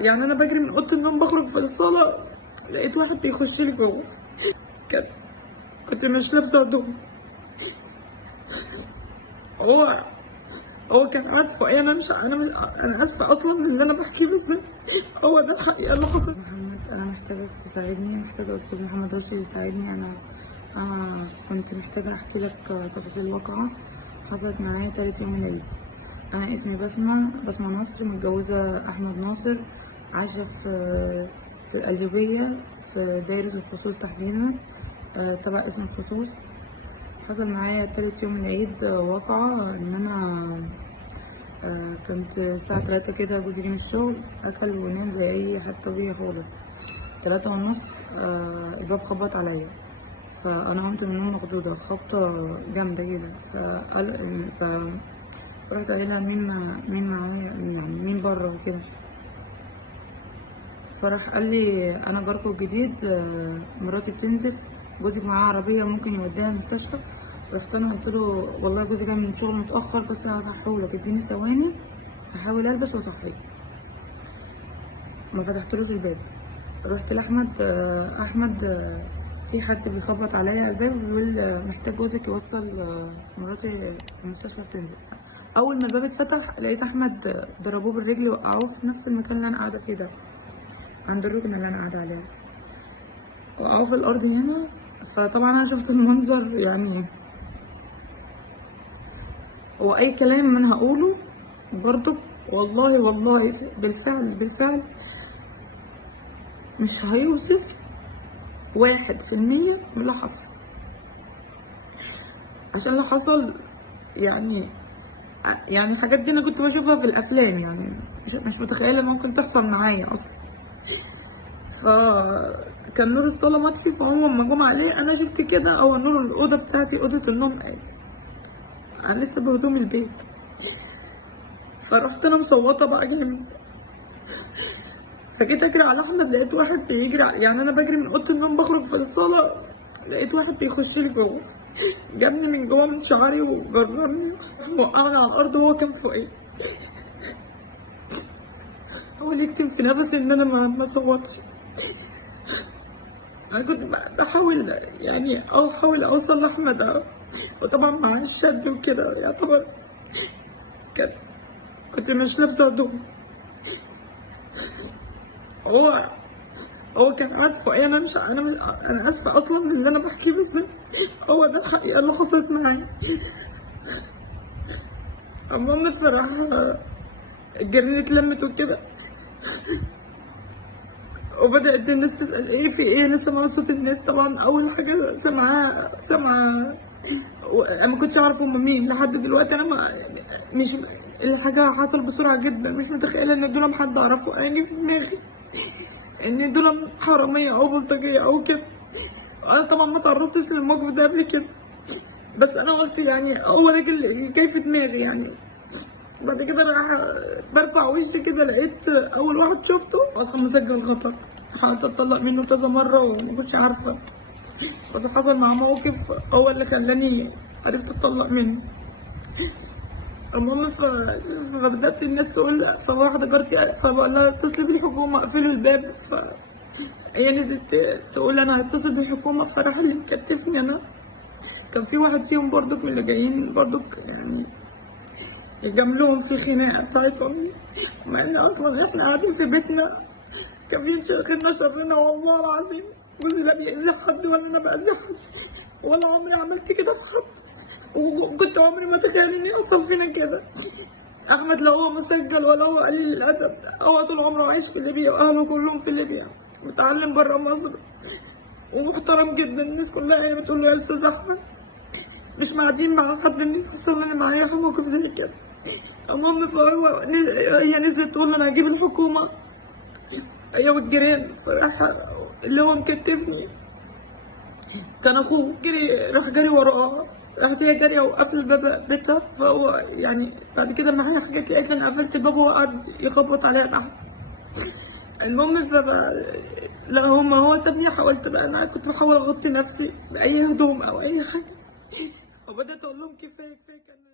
يعني انا بجري من اوضه النوم بخرج في الصاله لقيت واحد بيخش لي جوه. كنت مش لابسه هدوم. هو هو كان قاعد فوقيا. انا اسفه اصلا من اللي انا بحكيه، بس هو ده الحقيقه اللي حصل. محمد، انا محتاجك تساعدني، محتاجه استاذ محمد رشدي يساعدني. انا كنت محتاجه احكي لك تفاصيل واقعه حصلت معايا تالت يوم العيد. انا اسمي بسمة نصر، متجوزه احمد ناصر، عايشه في القليوبيه في دايره الخصوص تحديدا، تبع اسم الخصوص. حصل معايا تالت يوم العيد واقعة ان انا كنت الساعة 3 كده، جوزي جه من الشغل اكل ونام زي اي حد طبيعي خالص. 3:30 الباب خبط عليا، فانا قمت من النوم مخضوضة خبطة جامدة كده. فرحت قايلها مين معايا، يعني مين بره وكده. فراح قال لي انا جاركو الجديد، مراتي بتنزف، جوزك معاه عربيه ممكن يوديها المستشفى. رحت انا قلت له والله جوزي جاي من الشغل متاخر، بس هصحيهولك، اديني ثواني هحاول البس واصحيه. ما فتحتلوش الباب. رحت لاحمد، احمد في حد بيخبط عليا الباب وبيقول محتاج جوزك يوصل مراتي المستشفى بتنزف. اول ما الباب اتفتح لقيت احمد ضربوه بالرجل وقعوه في نفس المكان اللي انا قاعده فيه ده، عند الركن اللي انا قاعده عليه، وقعوا في الارض هنا. فطبعا انا شفت المنظر، يعني هو اي كلام من هقوله برضو والله بالفعل مش هيوصف 1% من اللي حصل. عشان اللي حصل يعني الحاجات دي انا كنت بشوفها في الافلام، يعني مش متخيله ممكن تحصل معايا اصلا. فكان نور الصاله مطفي، فهم لما جم عليه انا شفت كده، او نور الاوضه بتاعتي اوضه النوم قايل، انا لسه بهدوم البيت. فرحت انا مصوته بقى جامد، فجيت اجري على احمد لقيت واحد بيجري، يعني انا بجري من اوضه النوم بخرج في الصاله لقيت واحد بيخش لي جوه، جابني من جوه من شعري وجرني وقعني على الارض. وهو كان فوقي، هو اللي يكتم في نفسي ان انا ما صوتش. انا كنت بحاول احاول اوصل لاحمد، وطبعا مع الشد وكده يعتبر كنت مش لابسه هدوم. هو كان قاعد فوقيا. انا اسفه اصلا من اللي انا بحكيه، بس هو ده الحقيقه اللي حصلت معايا. المهم الصراحه الجيران اتلمت وكده، وبدأت الناس تسأل ايه في ايه. انا سامعه صوت الناس طبعا، اول حاجه سامعه انا ما كنتش اعرف هم مين لحد دلوقتي. انا مش الحاجه حصل بسرعه جدا، مش متخيله ان دول حد اعرفه. انا جه في دماغي ان دول حراميه او بلطجيه او كده. انا طبعا ما تعرضتش للموقف ده قبل كده، بس انا قلت يعني هو ده اللي جاي في دماغي يعني. بعد كده راح برفع وشي كده لقيت اول واحد شفته اصلا مسجل خطر. حاولت اتطلق منه كذا مره وما كنتش عارفه، بس حصل مع موقف هو اللي خلاني عرفت اتطلق منه. المهم فبدات الناس تقول، فواحده جارتي فبقول لها اتصلي بالحكومه اقفلوا الباب. هي نزلت تقول انا هتصل بالحكومه. فراح اللي مكتفني انا كان في واحد فيهم برضك من اللي جايين برضك، يعني يجاملوهم في الخناقه بتاعتهم، مع ان اصلا احنا قاعدين في بيتنا كافيين شغلنا شرنا. والله العظيم جوزي لا بيأذي حد ولا انا بأذي حد، ولا عمري عملت كده في حد، وكنت عمري ما اتخيل ان يحصل فينا كده. احمد لا هو مسجل ولا هو قليل الادب، هو طول عمره عايش في ليبيا واهله كلهم في ليبيا، متعلم بره مصر ومحترم جدا. الناس كلها يعني بتقول له يا استاذ احمد، مش معدين مع حد ان يحصل لنا معايا موقف زي كده. المهم هي نزلت تقول انا هجيب الحكومه هي والجيران. فراح اللي هو مكتفني كان اخوه راح جري وراه، راحت هي جاريه وقفل باب بيتها. فهو يعني بعد كده معايا حاجات لقيت انا قفلت الباب وهو قعد يخبط عليها تحت. المهم لا هو سابني. حاولت بقى، انا كنت بحاول اغطي نفسي باي هدوم او اي حاجه، وبدات اقول لهم كفايه كفايه.